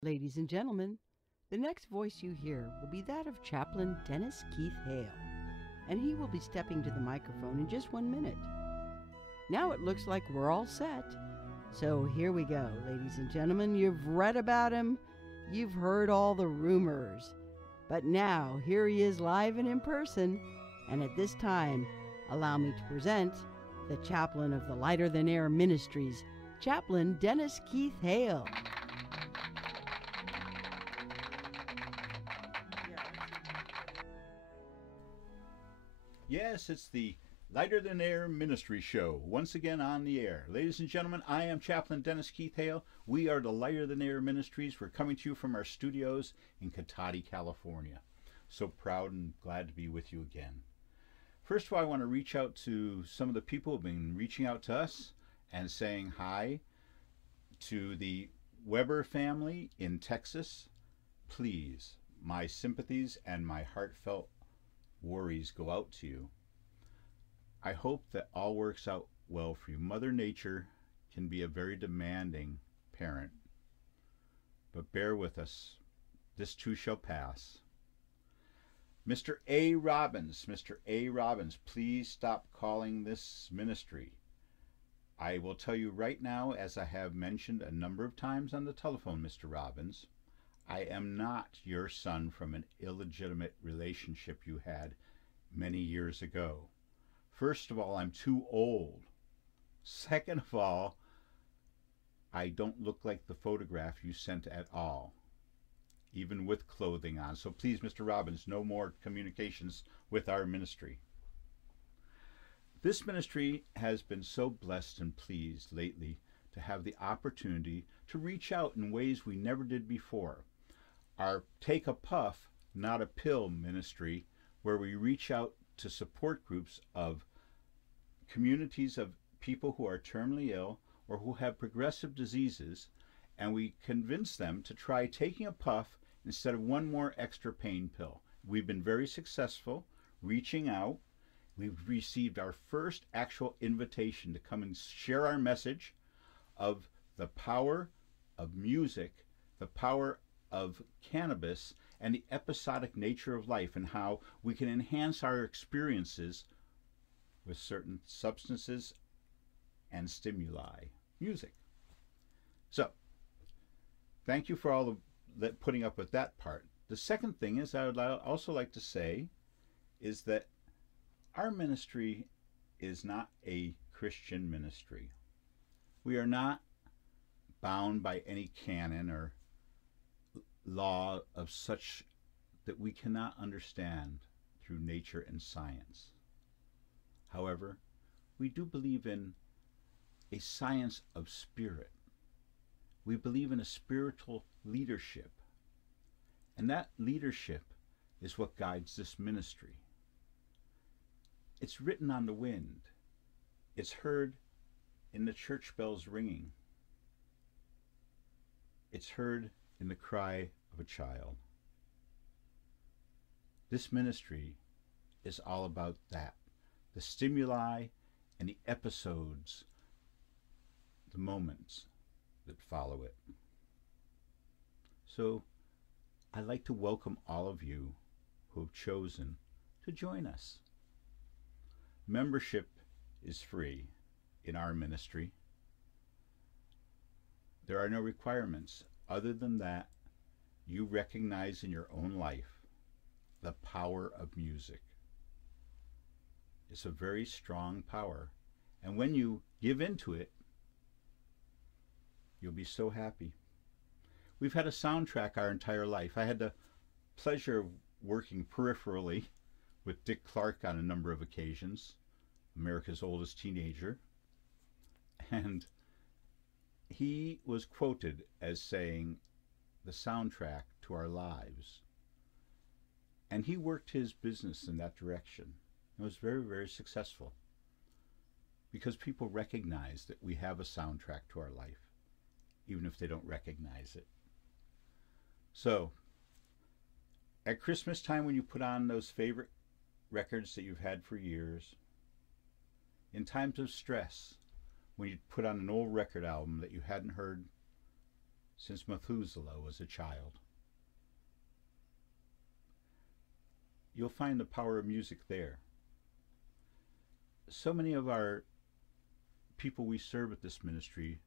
Ladies and gentlemen, the next voice you hear will be that of Chaplain Dennis Keith Hale, and he will be stepping to the microphone in just 1 minute. Now it looks like we're all set. So here we go, ladies and gentlemen. You've read about him, you've heard all the rumors, but now here he is live and in person, and at this time, allow me to present the chaplain of the Lighter Than Air Ministries, Chaplain Dennis Keith Hale. Yes, it's the Lighter Than Air Ministry Show, once again on the air. Ladies and gentlemen, I am Chaplain Dennis Keith Hale. We are the Lighter Than Air Ministries. We're coming to you from our studios in Cotati, California. So proud and glad to be with you again. First of all, I want to reach out to some of the people who have been reaching out to us and saying hi to the Weber family in Texas. Please, my sympathies and my heartfelt worries go out to you. I hope that all works out well for you. Mother Nature can be a very demanding parent, but bear with us. This too shall pass. Mr. A. Robbins, please stop calling this ministry. I will tell you right now, as I have mentioned a number of times on the telephone, Mr. Robbins, I am not your son from an illegitimate relationship you had many years ago. First of all, I'm too old. Second of all, I don't look like the photograph you sent at all, even with clothing on. So please, Mr. Robbins, no more communications with our ministry. This ministry has been so blessed and pleased lately to have the opportunity to reach out in ways we never did before. Our Take a Puff, Not a Pill ministry, where we reach out to support groups of communities of people who are terminally ill or who have progressive diseases, and we convince them to try taking a puff instead of one more extra pain pill. We've been very successful reaching out. We've received our first actual invitation to come and share our message of the power of music, the power of cannabis, and the episodic nature of life, and how we can enhance our experiences with certain substances and stimuli, music. So, thank you for all that putting up with that part. The second thing is I would also like to say is that our ministry is not a Christian ministry. We are not bound by any canon or law of such that we cannot understand through nature and science. However, we do believe in a science of spirit. We believe in a spiritual leadership, and that leadership is what guides this ministry. It's written on the wind. It's heard in the church bells ringing. It's heard in the cry of a child. This ministry is all about that. The stimuli and the episodes, the moments that follow it. So I'd like to welcome all of you who have chosen to join us. Membership is free in our ministry. There are no requirements other than that you recognize in your own life the power of music. It's a very strong power, and when you give into it, you'll be so happy. We've had a soundtrack our entire life. I had the pleasure of working peripherally with Dick Clark on a number of occasions, America's oldest teenager, and he was quoted as saying the soundtrack to our lives. And he worked his business in that direction. It was very, very successful because people recognize that we have a soundtrack to our life, even if they don't recognize it. So, at Christmas time, when you put on those favorite records that you've had for years, in times of stress, when you put on an old record album that you hadn't heard since Methuselah was a child. You'll find the power of music there. So many of our people we serve at this ministry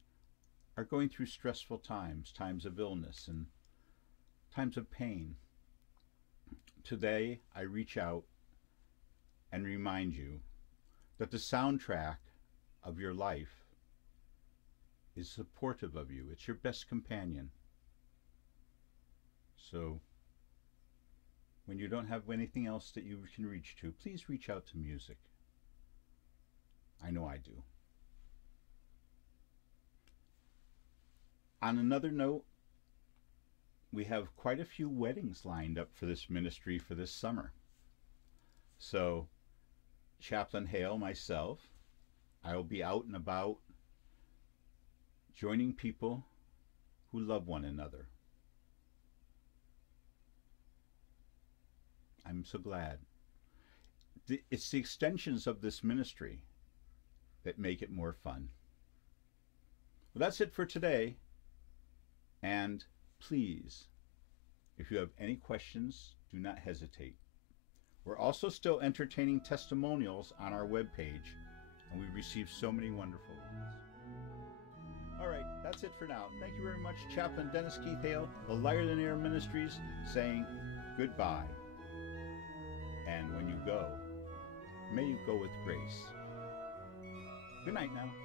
are going through stressful times, times of illness and times of pain. Today, I reach out and remind you that the soundtrack of your life is supportive of you. It's your best companion. So, when you don't have anything else that you can reach to, please reach out to music. I know I do. On another note, we have quite a few weddings lined up for this ministry for this summer. So, Chaplain Hale, myself, I will be out and about joining people who love one another. I'm so glad. It's the extensions of this ministry that make it more fun. Well, that's it for today. And please, if you have any questions, do not hesitate. We're also still entertaining testimonials on our webpage, and we receive so many wonderful ones. All right, that's it for now. Thank you very much, Chaplain Dennis Keith Hale, the Lighter Than Air Ministries, saying goodbye. And when you go, may you go with grace. Good night now.